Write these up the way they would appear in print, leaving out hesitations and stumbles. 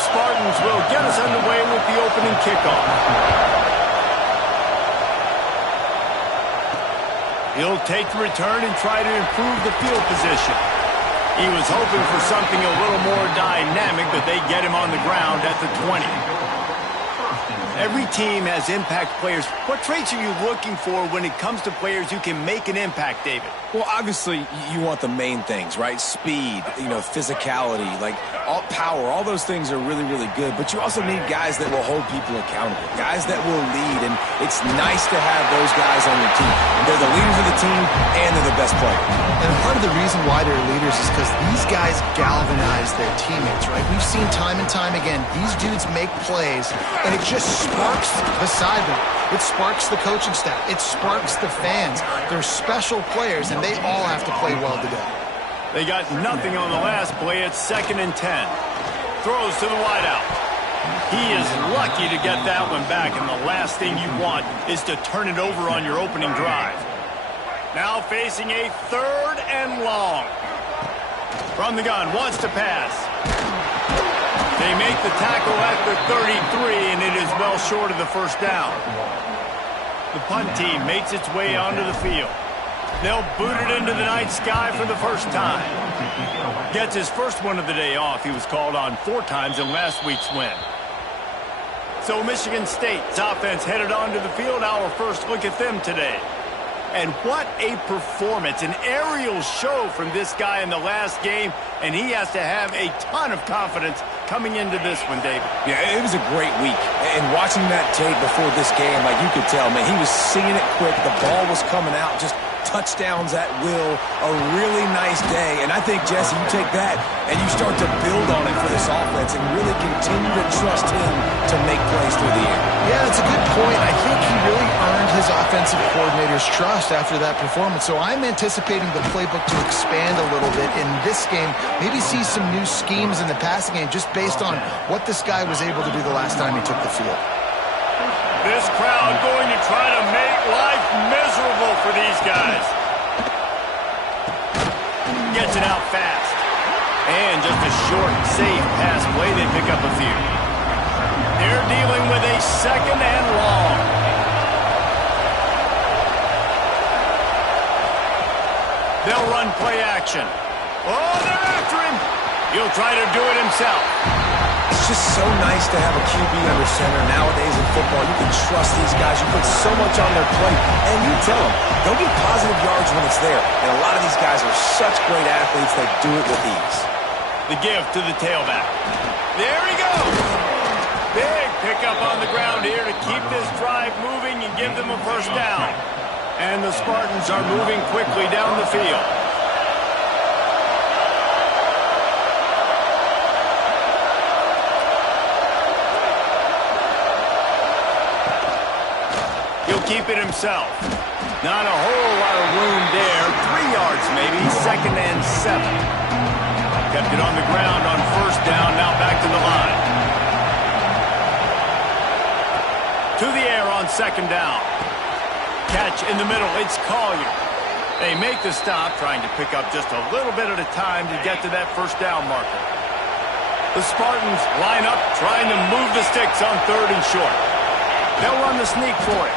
Spartans will get us underway with the opening kickoff. He'll take the return and try to improve the field position. He was hoping for something a little more dynamic, but they get him on the ground at the 20. Every team has impact players. What traits are you looking for when it comes to players who can make an impact, David? Well, obviously, you want the main things, right? Speed, physicality, all power. All those things are really, really good. But you also need guys that will hold people accountable, guys that will lead. And it's nice to have those guys on your team. They're the leaders of the team, and they're the best players. And part of the reason why they're leaders is because these guys galvanize their teammates, right? We've seen time and time again, these dudes make plays, and it just sparks beside them. It sparks the coaching staff. It sparks the fans. They're special players, and they all have to play well today. They got nothing on the last play. It's 2nd and 10. Throws to the wideout. He is lucky to get that one back, and the last thing you want is to turn it over on your opening drive. Now facing a 3rd and long. From the gun, wants to pass. They make the tackle at the 33, and it is well short of the first down. The punt team makes its way onto the field. They'll boot it into the night sky for the first time. Gets his first one of the day off. He was called on 4 times in last week's win. So Michigan State's offense headed onto the field. Our first look at them today. And what a performance, an aerial show from this guy in the last game, and he has to have a ton of confidence coming into this one, David. Yeah, it was a great week. And watching that tape before this game, you could tell, man, he was seeing it quick. The ball was coming out, just touchdowns at will. A really nice day. And I think, Jesse, you take that and you start to build on it for this offense and really continue to trust him to make plays through the air. Yeah, that's a good point. I think he really earned his offensive coordinator's trust after that performance. So I'm anticipating the playbook to expand a little bit in this game. Maybe see some new schemes in the passing game just based on what this guy was able to do the last time he took the field. This crowd going to try to make life miserable for these guys. Gets it out fast. And just a short, safe pass play. They pick up a few. They're dealing with a 2nd and long. They'll run play action. Oh, they're after him. He'll try to do it himself. It's just so nice to have a QB under center nowadays in football. You can trust these guys. You put so much on their plate. And you tell them, go get positive yards when it's there. And a lot of these guys are such great athletes, they do it with ease. The give to the tailback. There he goes. Big pickup on the ground here to keep this drive moving and give them a first down. And the Spartans are moving quickly down the field. He'll keep it himself. Not a whole lot of room there. 3 yards maybe. 2nd and 7. Kept it on the ground on first down. Now back to the line. To the air on 2nd down. Catch in the middle. It's Collier. They make the stop, trying to pick up just a little bit at a time to get to that first down marker. The Spartans line up, trying to move the sticks on 3rd and short. They'll run the sneak for it.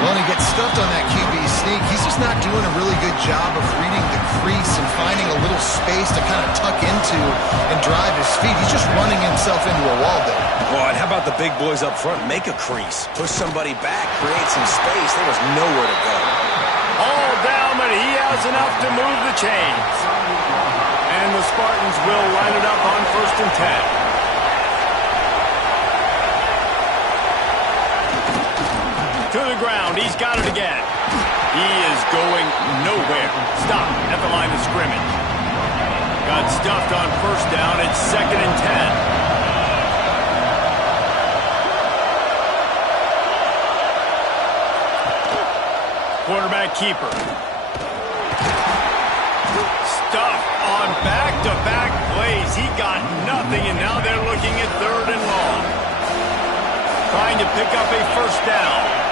Well, he gets stuffed on that QB sneak. He's just not doing a really good job of reading the crease and finding a little space to kind of tuck into and drive his feet. He's just running himself into a wall there. Well, and how about the big boys up front? Make a crease. Push somebody back. Create some space. There was nowhere to go. All down, but he has enough to move the chains. And the Spartans will line it up on 1st and 10. To the ground. He's got it again. He is going nowhere. Stop at the line of scrimmage. Got stuffed on first down. It's 2nd and 10. Quarterback keeper. Stuffed on back-to-back plays. He got nothing, and now they're looking at 3rd and long. Trying to pick up a first down.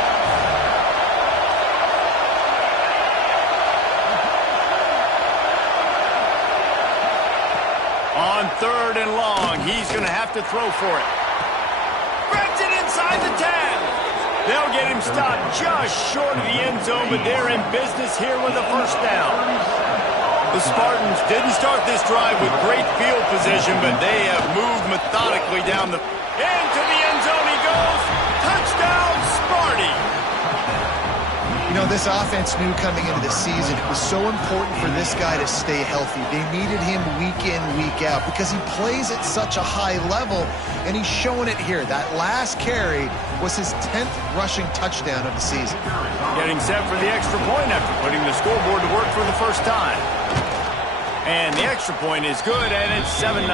On 3rd and long, he's going to have to throw for it. Brings it inside the 10. They'll get him stopped just short of the end zone, but they're in business here with a first down. The Spartans didn't start this drive with great field position, but they have moved methodically down the... Into the end zone he goes. Touchdown, Sparty. You know, this offense knew coming into the season it was so important for this guy to stay healthy. They needed him week in, week out because he plays at such a high level, and he's showing it here. That last carry was his 10th rushing touchdown of the season. Getting set for the extra point after putting the scoreboard to work for the first time. And the extra point is good, and it's 7-0.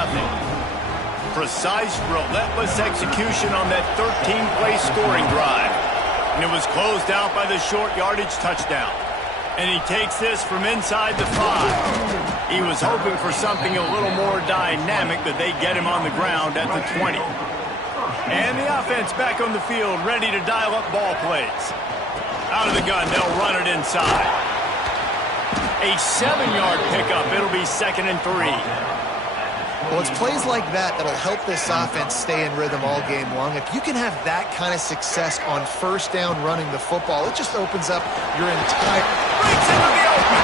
Precise, relentless execution on that 13-play scoring drive. And it was closed out by the short yardage touchdown. And he takes this from inside the 5. He was hoping for something a little more dynamic, that they get him on the ground at the 20. And the offense back on the field, ready to dial up ball plays. Out of the gun, they'll run it inside. A 7-yard pickup. It'll be 2nd and 3. Well, it's plays like that that'll help this offense stay in rhythm all game long. If you can have that kind of success on first down running the football, it just opens up your entire... Breaks into the open.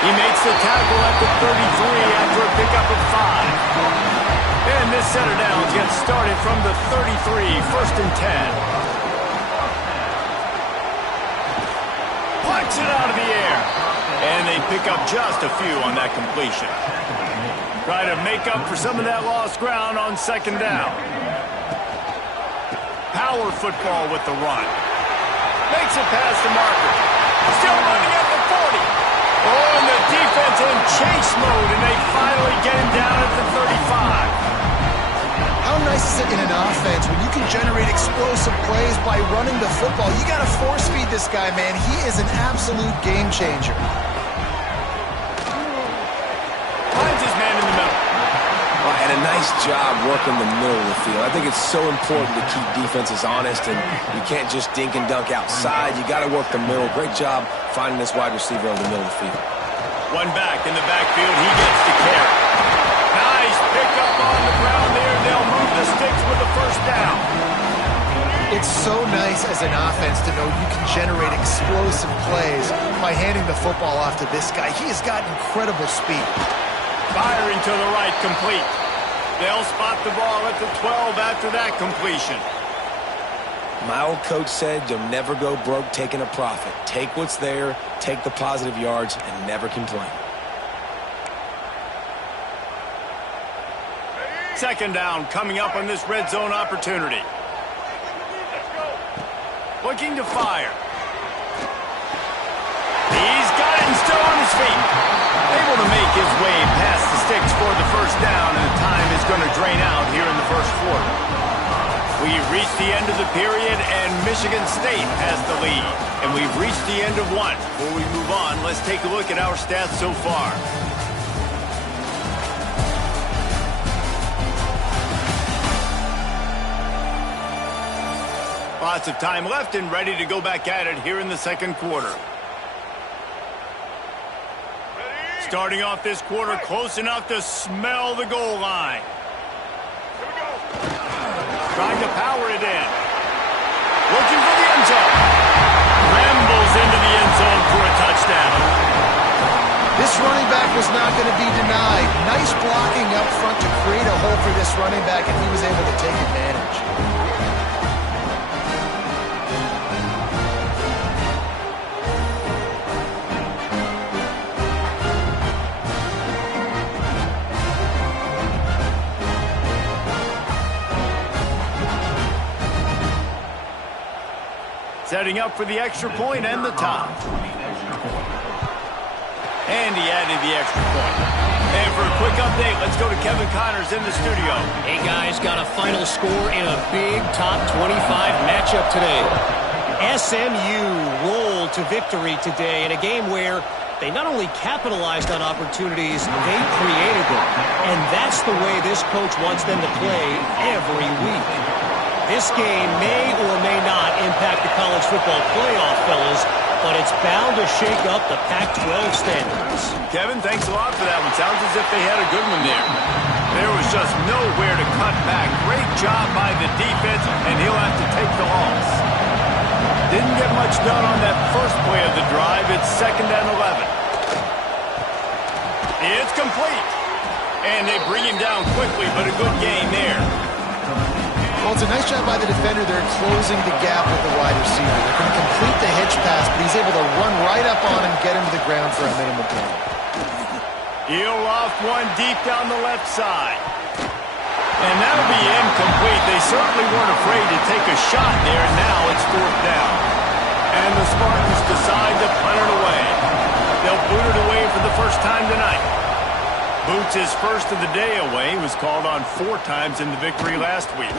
He makes the tackle at the 33 after a pickup of 5. And this center down gets started from the 33, 1st and 10. Plucks it out of the air. And they pick up just a few on that completion. Try to make up for some of that lost ground on 2nd down. Power football with the run. Makes it past the marker. Still running at the 40. Oh, and the defense in chase mode, and they finally get him down at the 35. How nice is it in an offense when you can generate explosive plays by running the football? You got to force feed this guy, man. He is an absolute game changer. Finds his man in the middle. And a nice job working the middle of the field. I think it's so important to keep defenses honest, and you can't just dink and dunk outside. You got to work the middle. Great job finding this wide receiver over the middle of the field. One back in the backfield. He gets the carry. Nice pickup on the ground there. They'll move the sticks with the first down. It's so nice as an offense to know you can generate explosive plays by handing the football off to this guy. He has got incredible speed. Firing to the right, complete. They'll spot the ball at the 12 after that completion. My old coach said you'll never go broke taking a profit. Take what's there, take the positive yards, and never complain. 2nd down coming up on this red zone opportunity. Looking to fire. He's got it and still on his feet. Able to make his way past the sticks for the first down, and the time is going to drain out here in the first quarter. We've reached the end of the period, and Michigan State has the lead. And we've reached the end of one. Before we move on, let's take a look at our stats so far. Lots of time left and ready to go back at it here in the second quarter. Starting off this quarter close enough to smell the goal line. Trying to power it in. Looking for the end zone. Rambles into the end zone for a touchdown. This running back was not going to be denied. Nice blocking up front to create a hole for this running back, and he was able to take advantage. Setting up for the extra point and the top. And he added the extra point. And for a quick update, let's go to Kevin Connors in the studio. Hey, guys, got a final score in a big top 25 matchup today. SMU rolled to victory today in a game where they not only capitalized on opportunities, they created them. And that's the way this coach wants them to play every week. This game may or may not impact the college football playoff, fellas, but it's bound to shake up the Pac-12 standards. Kevin, thanks a lot for that one. Sounds as if they had a good one there. There was just nowhere to cut back. Great job by the defense, and he'll have to take the loss. Didn't get much done on that first play of the drive. It's 2nd and 11. It's complete. And they bring him down quickly, but a good gain there. Well, it's a nice job by the defender. They're closing the gap with the wide receiver. They're going to complete the hitch pass, but he's able to run right up on him, get him to the ground for a minimum gain. He'll loft one deep down the left side. And that'll be incomplete. They certainly weren't afraid to take a shot there. Now it's 4th down. And the Spartans decide to punt it away. They'll boot it away for the first time tonight. Boots his first of the day away. He was called on 4 times in the victory last week.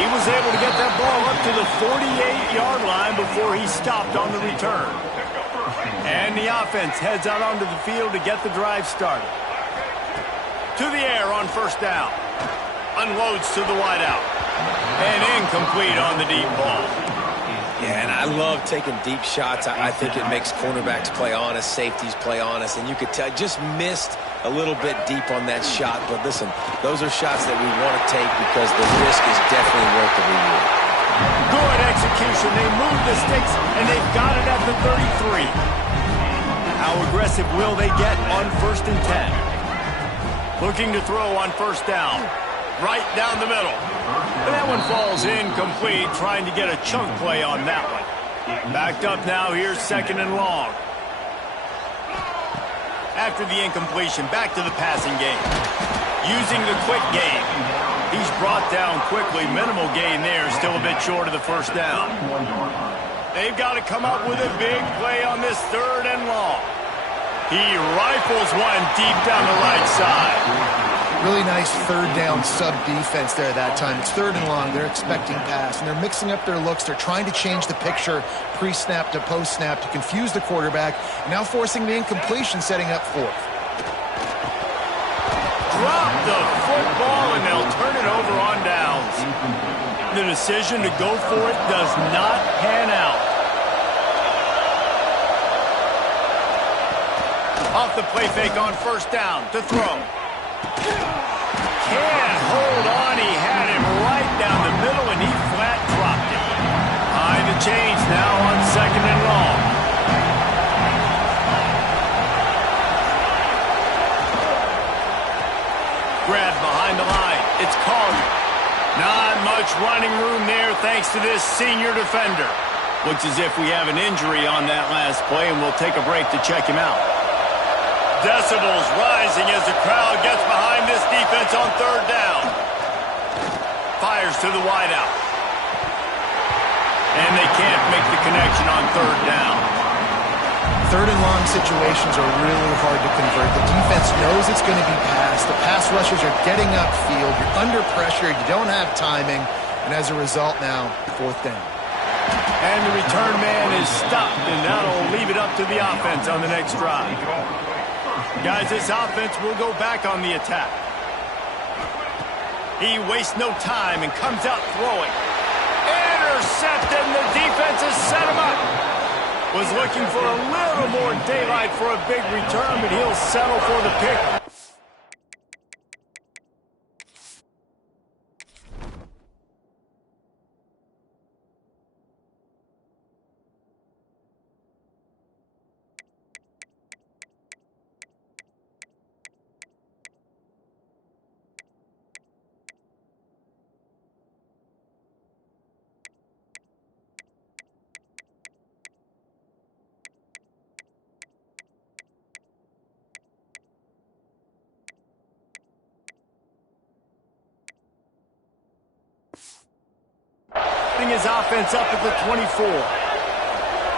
He was able to get that ball up to the 48-yard line before he stopped on the return. And the offense heads out onto the field to get the drive started. To the air on 1st down. Unloads to the wideout. And incomplete on the deep ball. Yeah, and I love taking deep shots. I think it makes cornerbacks play honest, safeties play honest, and you could tell just missed a little bit deep on that shot. But listen, those are shots that we want to take because the risk is definitely worth the reward. Good execution. They move the sticks, and they've got it at the 33. How aggressive will they get on 1st and 10? Looking to throw on 1st down. Right down the middle. And that one falls incomplete, trying to get a chunk play on that one. Backed up now, here's 2nd and long. After the incompletion, back to the passing game. Using the quick game. He's brought down quickly. Minimal gain there, still a bit short of the 1st down. They've got to come up with a big play on this 3rd and long. He rifles one deep down the right side. Really nice 3rd down sub-defense there that time. It's 3rd and long. They're expecting pass, and they're mixing up their looks. They're trying to change the picture pre-snap to post-snap to confuse the quarterback, now forcing the incompletion, setting up 4th. Drop the football, and they'll turn it over on downs. The decision to go for it does not pan out. Off the play fake on 1st down to throw. Can't hold on. He had him right down the middle, and he flat dropped it. Behind the chains now on 2nd and long. Grab behind the line. It's Collier. Not much running room there thanks to this senior defender. Looks as if we have an injury on that last play, and we'll take a break to check him out. Decibels rising as the crowd gets behind this defense on 3rd down. Fires to the wideout. And they can't make the connection on 3rd down. 3rd and long situations are really hard to convert. The defense knows it's going to be passed. The pass rushers are getting upfield. You're under pressure. You don't have timing. And as a result now, 4th down. And the return man is stopped, and that'll leave it up to the offense on the next drive. Guys, this offense will go back on the attack. He wastes no time and comes out throwing. Intercepted, and the defense has set him up. Was looking for a little more daylight for a big return, but he'll settle for the pick. His offense up at the 24.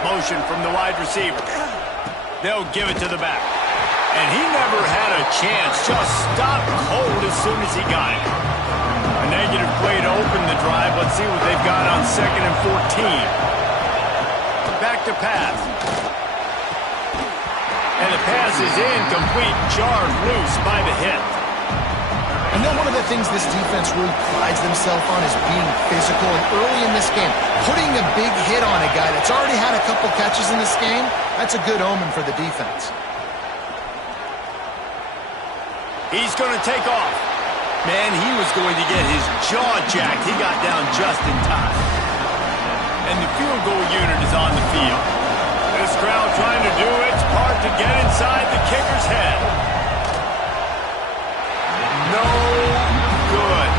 Motion from the wide receiver. They'll give it to the back. And he never had a chance. Just stopped cold as soon as he got it. A negative play to open the drive. Let's see what they've got on 2nd and 14. Back to pass. And the pass is incomplete. Jarred loose by the hit. I know one of the things this defense really prides themselves on is being physical, and early in this game, putting a big hit on a guy that's already had a couple catches in this game, that's a good omen for the defense. He's going to take off. Man, he was going to get his jaw jacked. He got down just in time. And the field goal unit is on the field. This crowd trying to do its part to get inside the kicker's head. No good.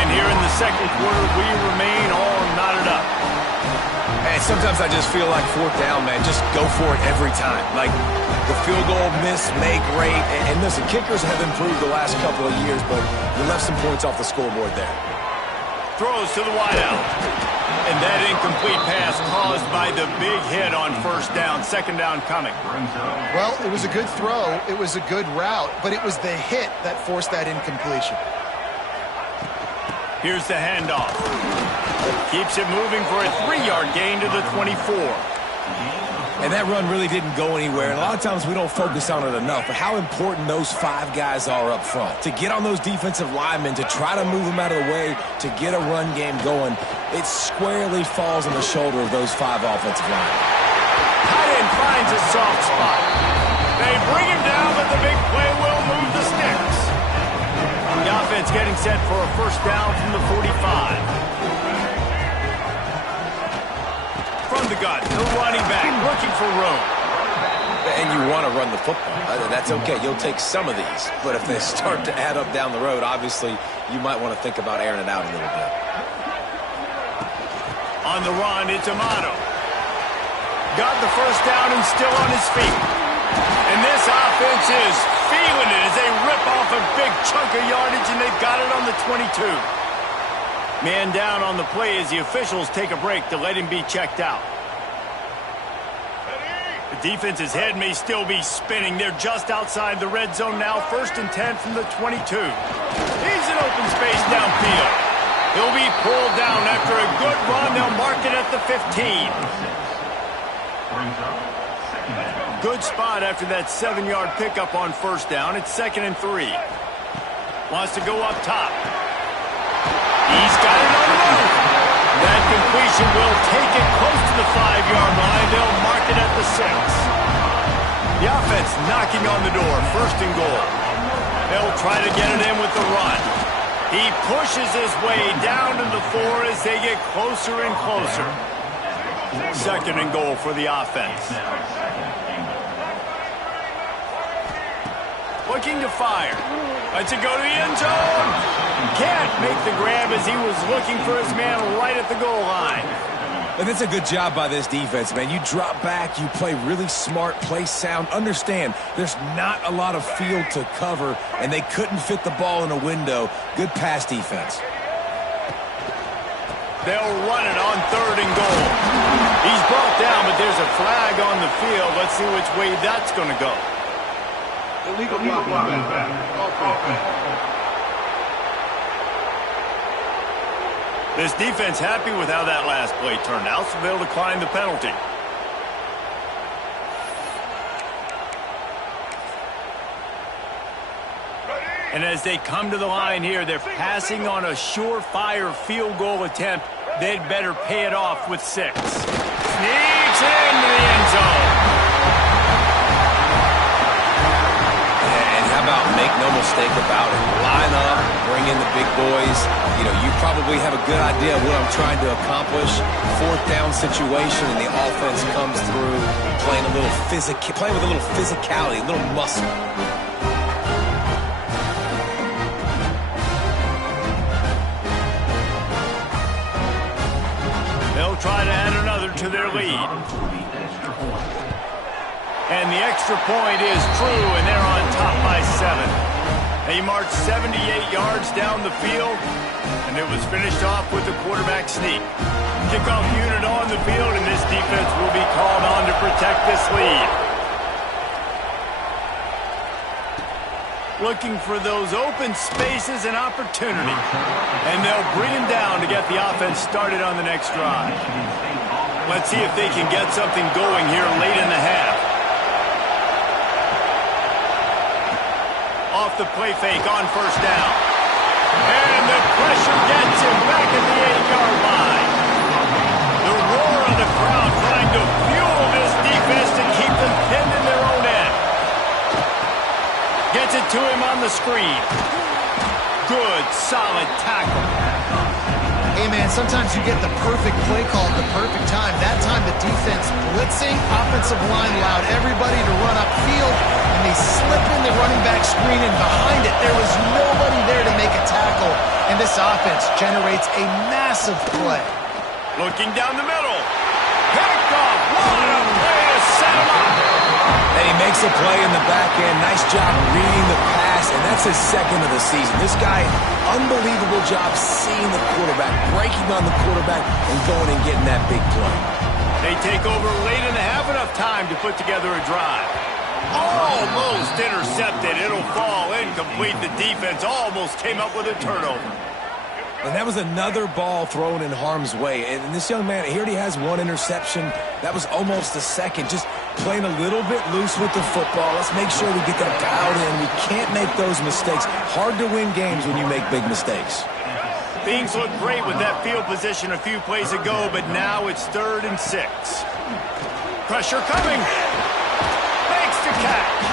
And here in the second quarter, we remain all knotted up. And sometimes I just feel like fourth down, man, just go for it every time. Like the field goal miss, make great. And listen, kickers have improved the last couple of years, but you left some points off the scoreboard there. Throws to the wideout. And that incomplete pass caused by the big hit on first down. Second down coming. Well, it was a good throw. It was a good route, but it was the hit that forced that incompletion. Here's the handoff. Keeps it moving for a 3-yard gain to the 24. And that run really didn't go anywhere. And a lot of times we don't focus on it enough, but how important those 5 guys are up front. To get on those defensive linemen, to try to move them out of the way, to get a run game going, it squarely falls on the shoulder of those 5 offensive linemen. Tight end finds a soft spot. They bring him down, but the big play will move the sticks. The offense getting set for a first down from the 45. From the gun, the running back looking for room. And you want to run the football. That's okay. You'll take some of these. But if they start to add up down the road, obviously, you might want to think about airing it out a little bit. On the run, it's Amato. Got the first down and still on his feet. And this offense is feeling it as they rip off a big chunk of yardage, and they've got it on the 22. Man down on the play as the officials take a break to let him be checked out. The defense's head may still be spinning. They're just outside the red zone now. 1st and 10 from the 22. He's in open space downfield. He'll be pulled down after a good run. They'll mark it at the 15. Good spot after that 7-yard pickup on first down. It's 2nd and 3. Wants to go up top. He's got it on the move. That completion will take it close to the 5-yard line. They'll mark it at the 6. The offense knocking on the door. 1st and goal. They'll try to get it in with the run. He pushes his way down to the 4 as they get closer and closer. 2nd and goal for the offense. Looking to fire. Lets it go to the end zone. Can't make the grab as he was looking for his man right at the goal line. And it's a good job by this defense, man. You drop back, you play really smart, play sound. Understand, there's not a lot of field to cover, and they couldn't fit the ball in a window. Good pass defense. They'll run it on 3rd and goal. He's brought down, but there's a flag on the field. Let's see which way that's going to go. Illegal blocking. This defense happy with how that last play turned out, so they'll decline the penalty. And as they come to the line here, they're passing on a surefire field goal attempt. They'd better pay it off with 6. Sneaks into the end zone. How about make no mistake about it? Line up, bring in the big boys. You know, you probably have a good idea of what I'm trying to accomplish. 4th down situation, and the offense comes through playing with a little physicality, a little muscle. They'll try to add another to their lead. And the extra point is true, and they're on top by 7. They marched 78 yards down the field, and it was finished off with a quarterback sneak. Kickoff unit on the field, and this defense will be called on to protect this lead. Looking for those open spaces and opportunity. And they'll bring him down to get the offense started on the next drive. Let's see if they can get something going here late in the half. Off the play fake on first down. And the pressure gets him back at the 8-yard line. The roar of the crowd trying to fuel this defense to keep them pinned in their own end. Gets it to him on the screen. Good, solid tackle. Hey, man, sometimes you get the perfect play call at the perfect time. That time the defense blitzing, offensive line allowed everybody to run upfield, and they slip in the running back screen, and behind it there was nobody there to make a tackle, and this offense generates a massive play. Looking down the middle. Picked off. What a play to set him up. And he makes a play in the back end. Nice job reading the pass, and that's his second of the season. This guy, unbelievable job seeing the quarterback, breaking on the quarterback, and going and getting that big play. They take over late and have enough time to put together a drive. Almost intercepted. It'll fall incomplete. The defense almost came up with a turnover. And that was another ball thrown in harm's way. And this young man, he already has one interception. That was almost a second. Just playing a little bit loose with the football. Let's make sure we get that dialed in. We can't make those mistakes. Hard to win games when you make big mistakes. Things look great with that field position a few plays ago, but now it's 3rd and 6. Pressure coming. Makes the catch.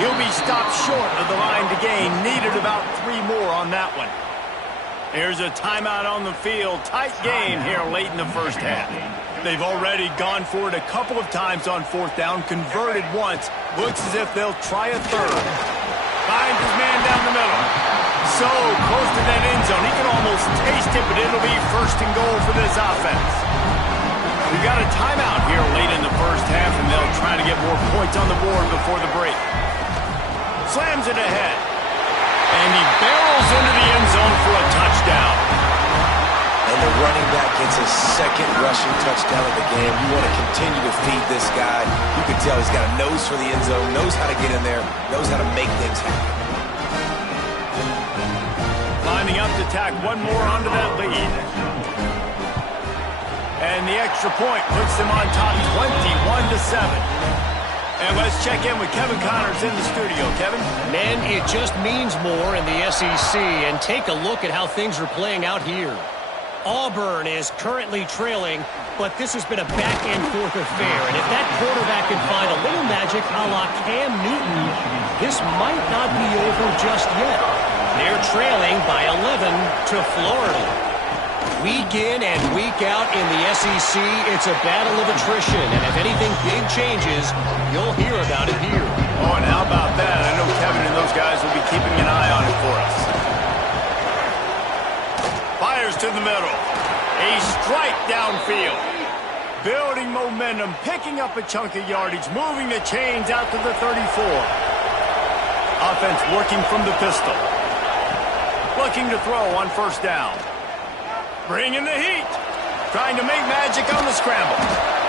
He'll be stopped short of the line to gain. Needed about 3 more on that one. Here's a timeout on the field. Tight game here late in the first half. They've already gone for it a couple of times on 4th down, converted once. Looks as if they'll try a 3rd. Finds his man down the middle. So close to that end zone. He can almost taste it, but it'll be 1st and goal for this offense. We've got a timeout here late in the first half, and they'll try to get more points on the board before the break. Slams it ahead. And he barrels into the end zone for a touchdown. And the running back gets his 2nd rushing touchdown of the game. You want to continue to feed this guy. You can tell he's got a nose for the end zone, knows how to get in there, knows how to make things happen. Lining up to tack one more onto that lead. And the extra point puts them on top 21-7. And let's check in with Kevin Connors in the studio. Kevin? Man, it just means more in the SEC, and take a look at how things are playing out here. Auburn is currently trailing, but this has been a back-and-forth affair, and if that quarterback can find a little magic a la Cam Newton, this might not be over just yet. They're trailing by 11 to Florida. Week in and week out in the SEC, it's a battle of attrition, and if anything big changes, you'll hear about it here. Oh, and how about that? I know Kevin and those guys will be keeping an eye on it for us. Fires to the middle. A strike downfield. Building momentum, picking up a chunk of yardage, moving the chains out to the 34. Offense working from the pistol. Looking to throw on 1st down. Bringing the heat. Trying to make magic on the scramble.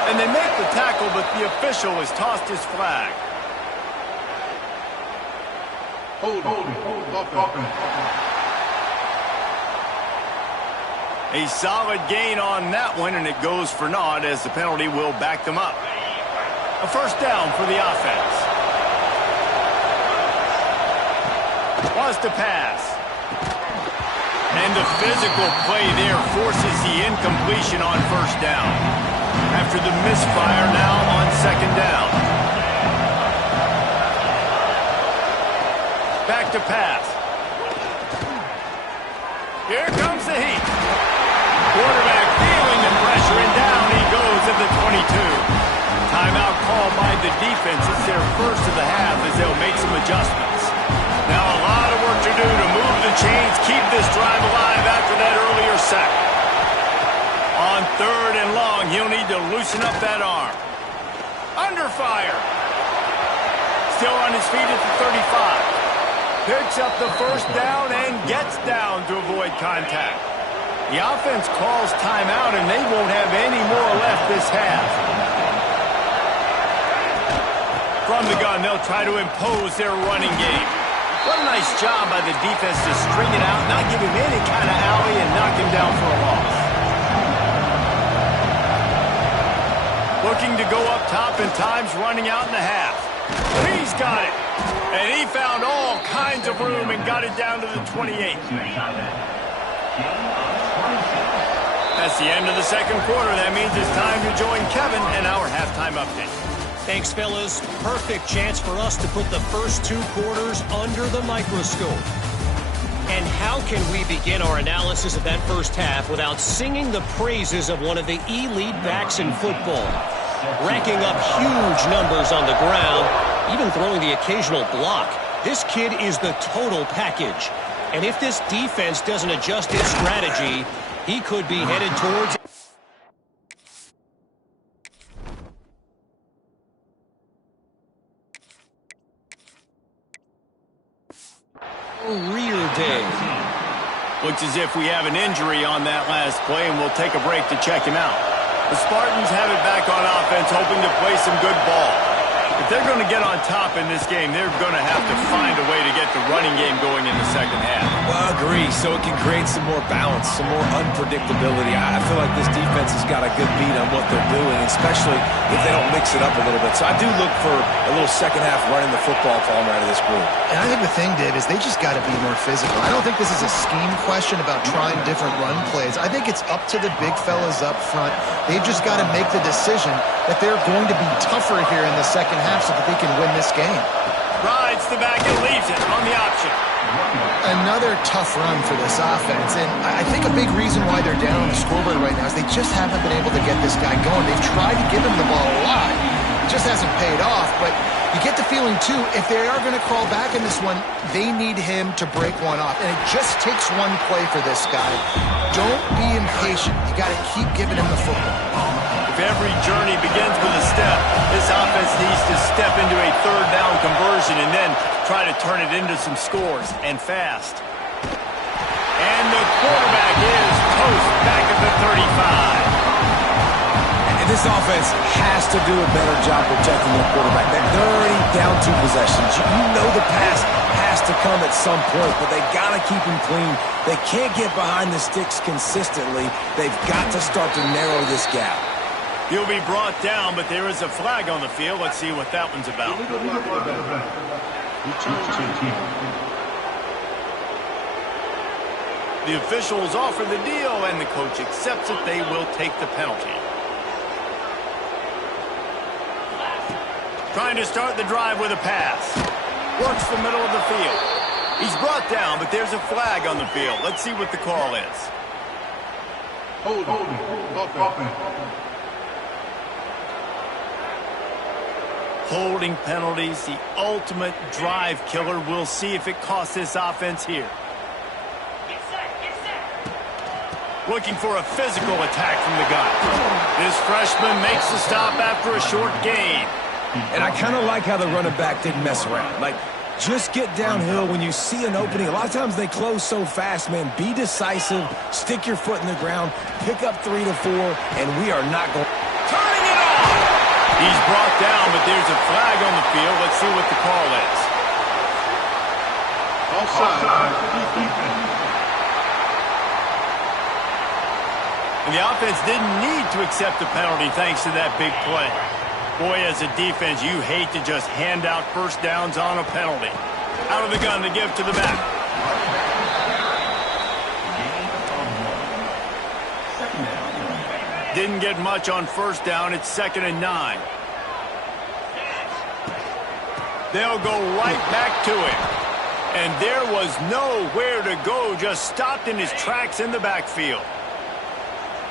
And they make the tackle, but the official has tossed his flag. Hold offense. A solid gain on that one, and it goes for naught as the penalty will back them up. A 1st down for the offense. Wants to pass. And the physical play there forces the incompletion on 1st down. After the misfire, now on 2nd down. Back to pass. Here comes the heat. Quarterback feeling the pressure, and down he goes at the 22. Timeout called by the defense. It's their 1st of the half as they'll make some adjustments. Now a lot of work to do to move the chains, keep this drive alive after that earlier sack. On 3rd and long, he'll need to loosen up that arm. Under fire. Still on his feet at the 35. Picks up the 1st down and gets down to avoid contact. The offense calls timeout, and they won't have any more left this half. From the gun, they'll try to impose their running game. What a nice job by the defense to string it out, not give him any kind of alley, and knock him down for a loss. Looking to go up top, and time's running out in the half. He's got it. And he found all kinds of room and got it down to the 28. That's the end of the second quarter. That means it's time to join Kevin in our halftime update. Thanks, fellas. Perfect chance for us to put the first 2 quarters under the microscope. And how can we begin our analysis of that first half without singing the praises of one of the elite backs in football? Racking up huge numbers on the ground, even throwing the occasional block. This kid is the total package. And if this defense doesn't adjust its strategy, he could be headed towards rear day. Looks as if we have an injury on that last play, and we'll take a break to check him out. The Spartans have it back on offense, hoping to play some good ball. If they're going to get on top in this game, they're going to have to find a way to get the running game going in the second half. Well, I agree. So it can create some more balance, some more unpredictability. I feel like this defense has got a good beat on what they're doing, especially if they don't mix it up a little bit. So I do look for a little second half running the football from out of this group. And I think the thing, Dave, is they just got to be more physical. I don't think this is a scheme question about trying different run plays. I think it's up to the big fellas up front. They've just got to make the decision that they're going to be tougher here in the second half so that they can win this game. Rides the back and leaves it on the option. Another tough run for this offense, and I think a big reason why they're down on the scoreboard right now is they just haven't been able to get this guy going. They've tried to give him the ball a lot. It just hasn't paid off, but you get the feeling, too, if they are going to crawl back in this one, they need him to break one off, and it just takes one play for this guy. Don't be impatient. You got to keep giving him the football. If every journey begins with a step, this offense needs to step into a third down conversion and then try to turn it into some scores, and fast. And the quarterback is toast back at the 35. And this offense has to do a better job protecting their quarterback. They're already down 2 possessions. You know the pass has to come at some point, but they got to keep him clean. They can't get behind the sticks consistently. They've got to start to narrow this gap. He'll be brought down, but there is a flag on the field. Let's see what that one's about. The officials offer the deal, and the coach accepts it. They will take the penalty. Trying to start the drive with a pass. Works the middle of the field. He's brought down, but there's a flag on the field. Let's see what the call is. Holding penalties, the ultimate drive killer. We'll see if it costs this offense here. Looking for a physical attack from the gun. This freshman makes the stop after a short gain. And I kind of like how the running back didn't mess around. Like, just get downhill when you see an opening. A lot of times they close so fast, man. Be decisive, stick your foot in the ground, pick up 3 to 4, and we are not going. Turning it on! He's brought down, but there's a flag on the field. Let's see what the call is. Offside. And the offense didn't need to accept the penalty thanks to that big play. Boy, as a defense, you hate to just hand out first downs on a penalty. Out of the gun to give to the back. Didn't get much on first down. It's 2nd and 9. They'll go right back to him. And there was nowhere to go, just stopped in his tracks in the backfield.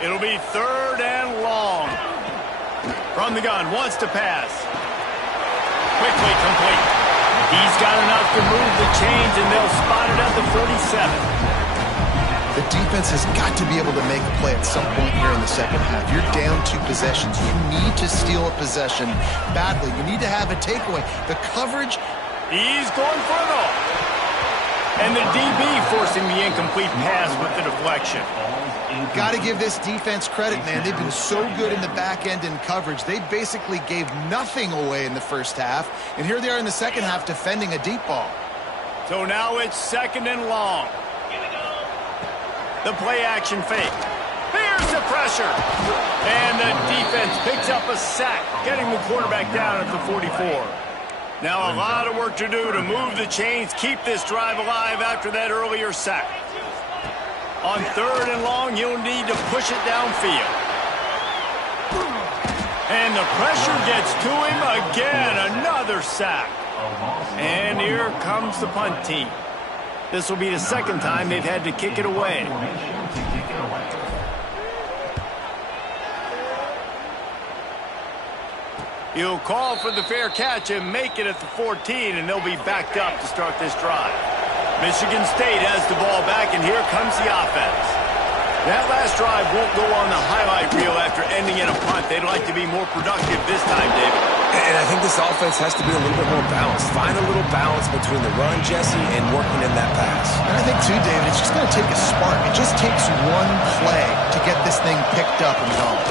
It'll be 3rd and long. From the gun, wants to pass. Quickly complete. He's got enough to move the chains, and they'll spot it at the 47. The defense has got to be able to make a play at some point here in the second half. You're down 2 possessions. You need to steal a possession badly. You need to have a takeaway. The coverage. He's going for it all. And the DB forcing the incomplete pass with the deflection. Got to give this defense credit, man. They've been so good in the back end in coverage. They basically gave nothing away in the first half. And here they are in the second half defending a deep ball. So now it's 2nd and long. The play action fake. Here's the pressure. And the defense picks up a sack, getting the quarterback down at the 44. Now a lot of work to do to move the chains, keep this drive alive after that earlier sack. On 3rd and long, you'll need to push it downfield. And the pressure gets to him again. Another sack. And here comes the punt team. This will be the second time they've had to kick it away. He'll call for the fair catch and make it at the 14, and they'll be backed up to start this drive. Michigan State has the ball back, and here comes the offense. That last drive won't go on the highlight reel after ending in a punt. They'd like to be more productive this time, David. And I think this offense has to be a little bit more balanced. Find a little balance between the run, Jesse, and working in that pass. And I think, too, David, it's just going to take a spark. It just takes one play to get this thing picked up and going.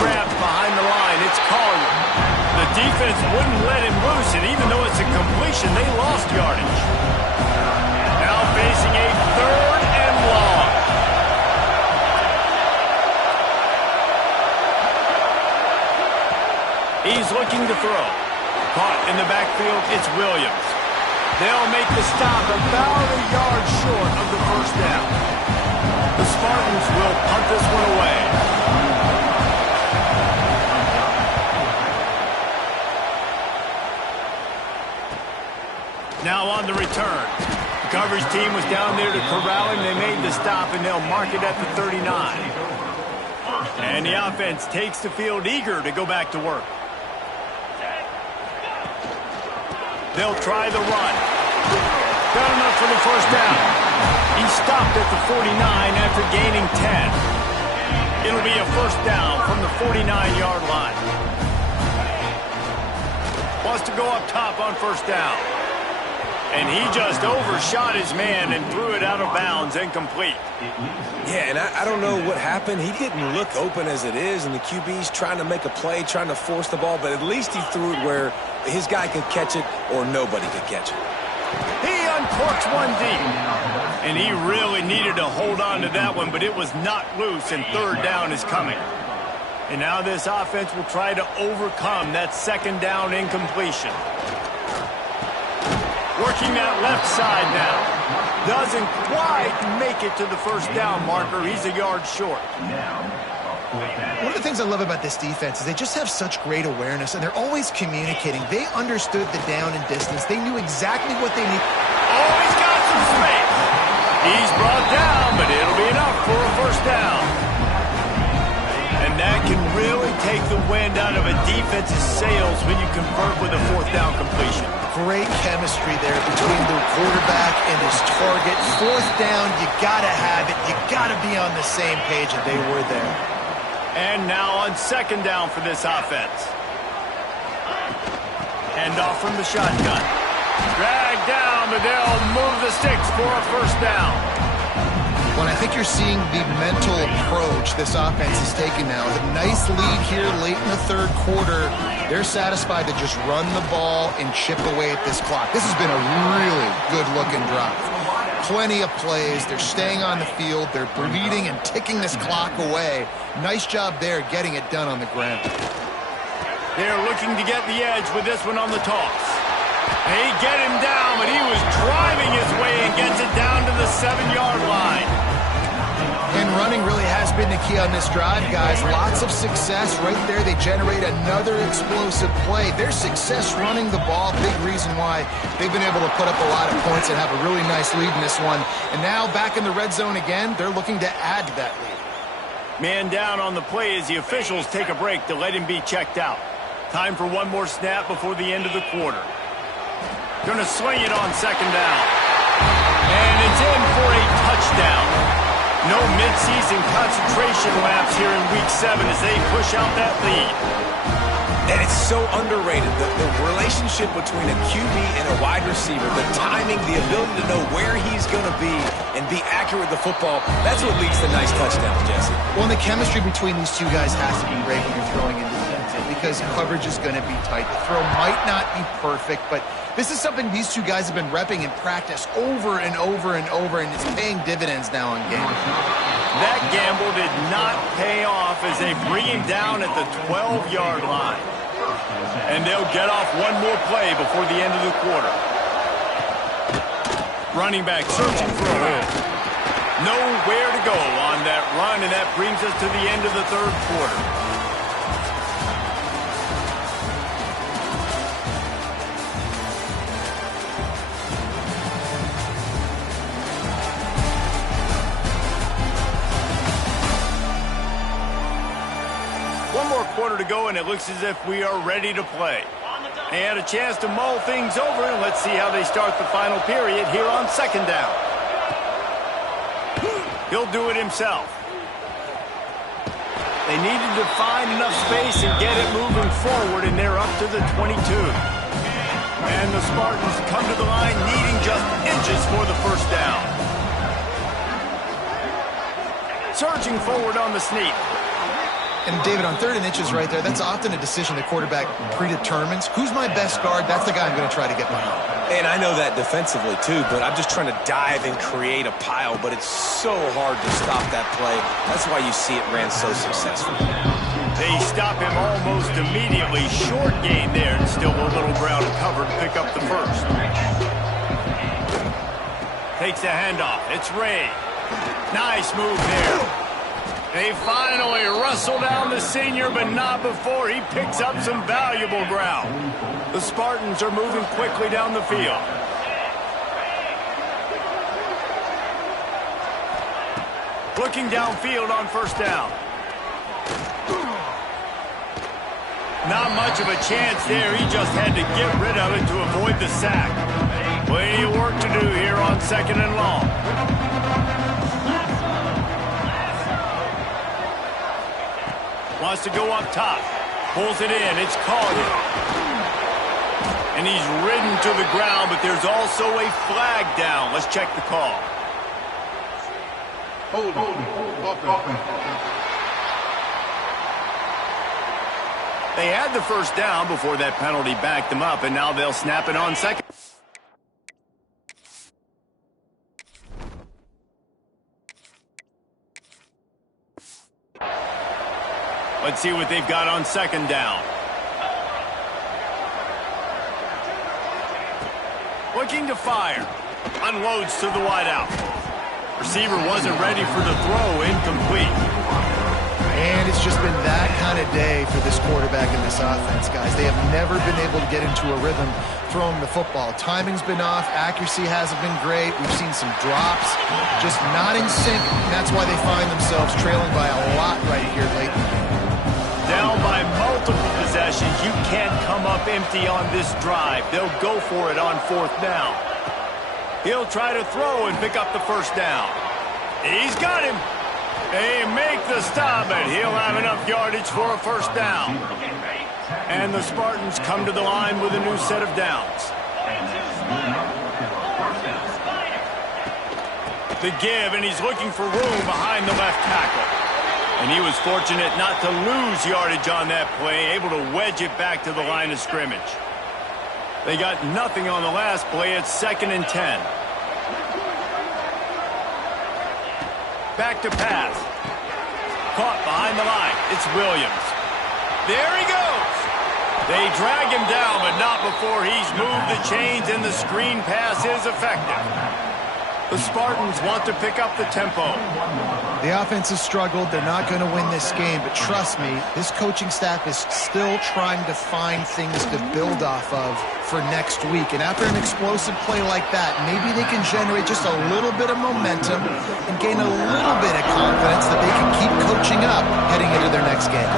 Grabbed behind the line. It's Collier. The defense wouldn't let him loose, and even though it's a completion, they lost yardage. Now facing a 3rd and long. He's looking to throw. Caught in the backfield, it's Williams. They'll make the stop about a yard short of the first down. The Spartans will punt this one away. Now on the return. The coverage team was down there to corral him. They made the stop, and they'll mark it at the 39. And the offense takes the field eager to go back to work. They'll try the run. Got enough for the first down. He stopped at the 49 after gaining 10. It'll be a first down from the 49-yard line. Wants to go up top on first down. And he just overshot his man and threw it out of bounds, incomplete. Yeah, and I don't know what happened. He didn't look open as it is, and the QB's trying to make a play, trying to force the ball, but at least he threw it where his guy could catch it or nobody could catch it. He uncorks one deep. And he really needed to hold on to that one, but it was not loose, and 3rd down is coming. And now this offense will try to overcome that 2nd down incompletion. Working that left side now. Doesn't quite make it to the first down marker. He's a yard short. One of the things I love about this defense is they just have such great awareness, and they're always communicating. They understood the down and distance. They knew exactly what they need. Oh, he's got some space. He's brought down, but it'll be enough for a first down. And that can really take the wind out of a defense's sails when you convert with a 4th down completion. Great chemistry there between the quarterback and his target. 4th down, you gotta have it. You gotta be on the same page, and they were there. And now on 2nd down for this offense. Hand off from the shotgun. Dragged down, but they'll move the sticks for a first down. Well, I think you're seeing the mental approach this offense is taking now. The nice lead here late in the 3rd quarter. They're satisfied to just run the ball and chip away at this clock. This has been a really good-looking drive. Plenty of plays. They're staying on the field. They're bleeding and ticking this clock away. Nice job there getting it done on the ground. They're looking to get the edge with this one on the toss. They get him down, but he was driving his way and gets it down to the 7-yard line. And running really has been the key on this drive, guys. Lots of success right there. They generate another explosive play. Their success running the ball, big reason why they've been able to put up a lot of points and have a really nice lead in this one. And now back in the red zone again, they're looking to add to that lead. Man down on the play as the officials take a break to let him be checked out. Time for one more snap before the end of the quarter. Going to swing it on 2nd down. And it's in for a touchdown. No midseason concentration laps here in Week 7 as they push out that lead. And it's so underrated, the relationship between a QB and a wide receiver, the timing, the ability to know where he's going to be and be accurate with the football, that's what leads to nice touchdowns, Jesse. Well, and the chemistry between these two guys has to be great when you're throwing into the end zone because coverage is going to be tight. The throw might not be perfect, but this is something these two guys have been repping in practice over and over and over, and it's paying dividends now in games. That gamble did not pay off as they bring him down at the 12-yard line. And they'll get off one more play before the end of the quarter. Running back searching for a hole. Nowhere to go on that run, and that brings us to the end of the third quarter. One more quarter to go, and it looks as if we are ready to play. They had a chance to mull things over, and let's see how they start the final period here on second down. He'll do it himself. They needed to find enough space and get it moving forward, and they're up to the 22. And the Spartans come to the line needing just inches for the first down. Surging forward on the sneak. And, David, on 3rd and inches right there, that's often a decision the quarterback predetermines. Who's my best guard? That's the guy I'm going to try to get behind. And I know that defensively, too, but I'm just trying to dive and create a pile, but it's so hard to stop that play. That's why you see it ran so successful. They stop him almost immediately. Short gain there, and still a little ground to cover to pick up the first. Takes the handoff. It's Ray. Nice move there. They finally wrestle down the senior, but not before he picks up some valuable ground. The Spartans are moving quickly down the field. Looking downfield on first down. Not much of a chance there. He just had to get rid of it to avoid the sack. Plenty of work to do here on second and long. Wants to go up top. Pulls it in. It's Collier. And he's ridden to the ground, but there's also a flag down. Let's check the call. Hold on. They had the first down before that penalty backed them up, and now they'll snap it on second. Let's see what they've got on second down. Looking to fire. Unloads to the wideout. Receiver wasn't ready for the throw. Incomplete. And it's just been that kind of day for this quarterback and this offense, guys. They have never been able to get into a rhythm throwing the football. Timing's been off. Accuracy hasn't been great. We've seen some drops. Just not in sync. And that's why they find themselves trailing by a lot right here late in the game. Down by multiple possessions. You can't come up empty on this drive. They'll go for it on fourth down. He'll try to throw and pick up the first down. He's got him. They make the stop, and he'll have enough yardage for a first down. And the Spartans come to the line with a new set of downs. The give, and he's looking for room behind the left tackle. And he was fortunate not to lose yardage on that play, able to wedge it back to the line of scrimmage. They got nothing on the last play. It's 2nd and 10. Back to pass. Caught behind the line. It's Williams. There he goes. They drag him down, but not before he's moved the chains, and the screen pass is effective. The Spartans want to pick up the tempo. The offense has struggled. They're not going to win this game, but trust me, this coaching staff is still trying to find things to build off of for next week. And after an explosive play like that, maybe they can generate just a little bit of momentum and gain a little bit of confidence that they can keep coaching up heading into their next game.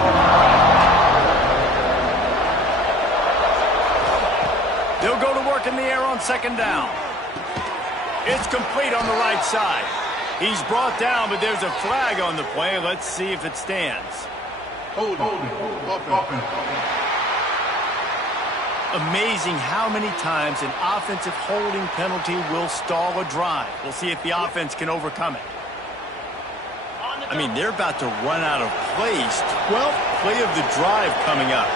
They'll go to work in the air on second down. It's complete on the right side. He's brought down, but there's a flag on the play. Let's see if it stands. Hold on. Amazing how many times an offensive holding penalty will stall a drive. We'll see if the offense can overcome it. I mean, they're about to run out of plays. 12th play of the drive coming up.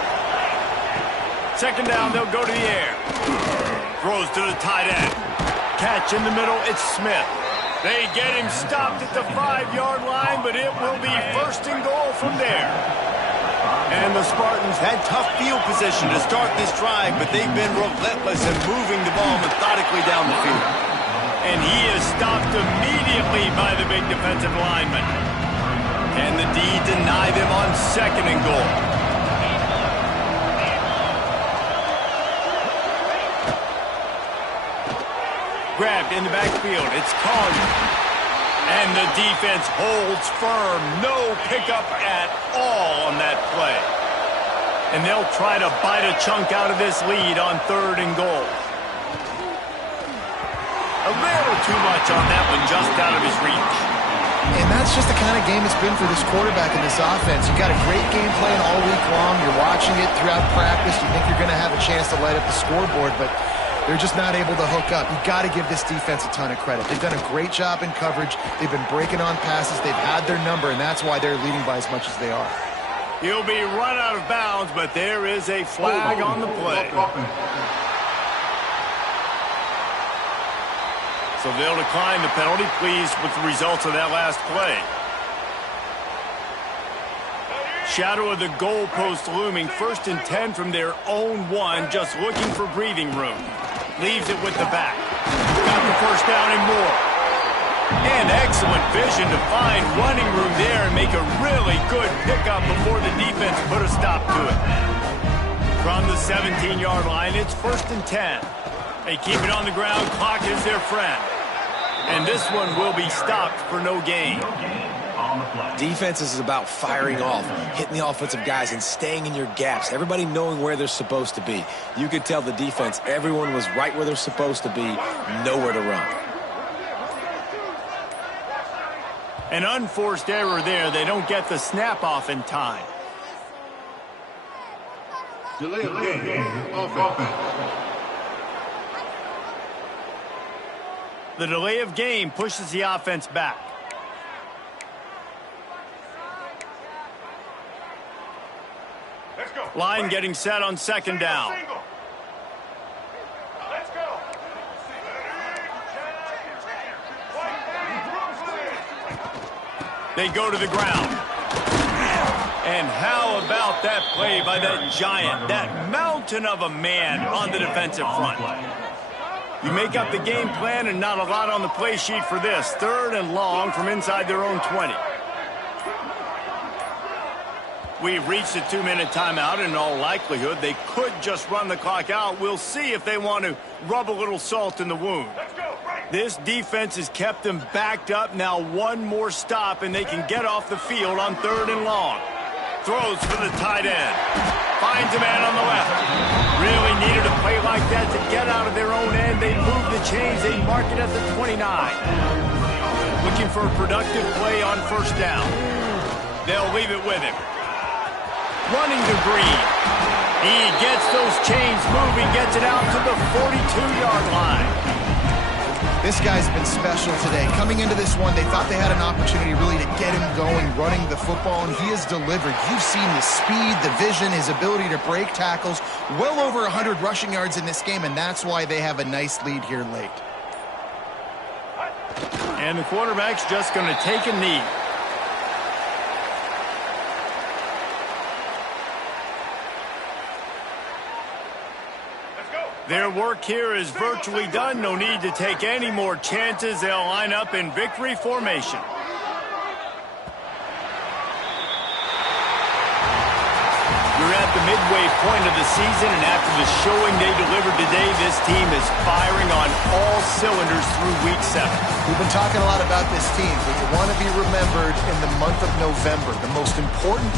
Second down, they'll go to the air. Throws to the tight end. Catch in the middle, it's Smith. They get him stopped at the 5-yard line, but it will be 1st and goal from there. And the Spartans had tough field position to start this drive, but they've been relentless in moving the ball methodically down the field. And he is stopped immediately by the big defensive lineman. Can the D deny them on 2nd and goal? Grabbed in the backfield. It's Collier. And the defense holds firm. No pickup at all on that play. And they'll try to bite a chunk out of this lead on 3rd and goal. A little too much on that one, just out of his reach. And that's just the kind of game it's been for this quarterback in this offense. You got a great game plan all week long. You're watching it throughout practice. You think you're going to have a chance to light up the scoreboard, but they're just not able to hook up. You got to give this defense a ton of credit. They've done a great job in coverage. They've been breaking on passes. They've had their number, and that's why they're leading by as much as they are. He'll be run out of bounds, but there is a flag on the play. So they'll decline the penalty, pleased with the results of that last play. Shadow of the goalpost looming. 1st and 10 from their own 1, just looking for breathing room. Leaves it with the back. Got the 1st down and more. And excellent vision to find running room there and make a really good pickup before the defense put a stop to it. From the 17-yard line, it's 1st and 10. They keep it on the ground. Clock is their friend. And this one will be stopped for no gain. Defense is about firing off, hitting the offensive guys, and staying in your gaps. Everybody knowing where they're supposed to be. You could tell the defense, everyone was right where they're supposed to be, nowhere to run. An unforced error there. They don't get the snap off in time. Delay of game. Offense. The delay of game pushes the offense back. Line getting set on 2nd down. They go to the ground. And how about that play by that giant, that mountain of a man on the defensive front? You make up the game plan and not a lot on the play sheet for this. 3rd and long from inside their own 20. We've reached a 2-minute timeout, and in all likelihood, they could just run the clock out. We'll see if they want to rub a little salt in the wound. This defense has kept them backed up. Now 1 more stop, and they can get off the field on 3rd and long. Throws for the tight end. Finds a man on the left. Really needed a play like that to get out of their own end. They move the chains. They mark it at the 29. Looking for a productive play on 1st down. They'll leave it with him. Running to Green. He gets those chains moving, gets it out to the 42-yard line. This guy's been special today. Coming into this one, they thought they had an opportunity really to get him going, running the football, and he has delivered. You've seen the speed, the vision, his ability to break tackles. Well over 100 rushing yards in this game, and that's why they have a nice lead here late. And the quarterback's just going to take a knee. Their work here is virtually done. No need to take any more chances. They'll line up in victory formation. We're at the midway point of the season, and after the showing they delivered today, this team is firing on all cylinders through week 7. We've been talking a lot about this team, but you want to be remembered in the month of November. The most important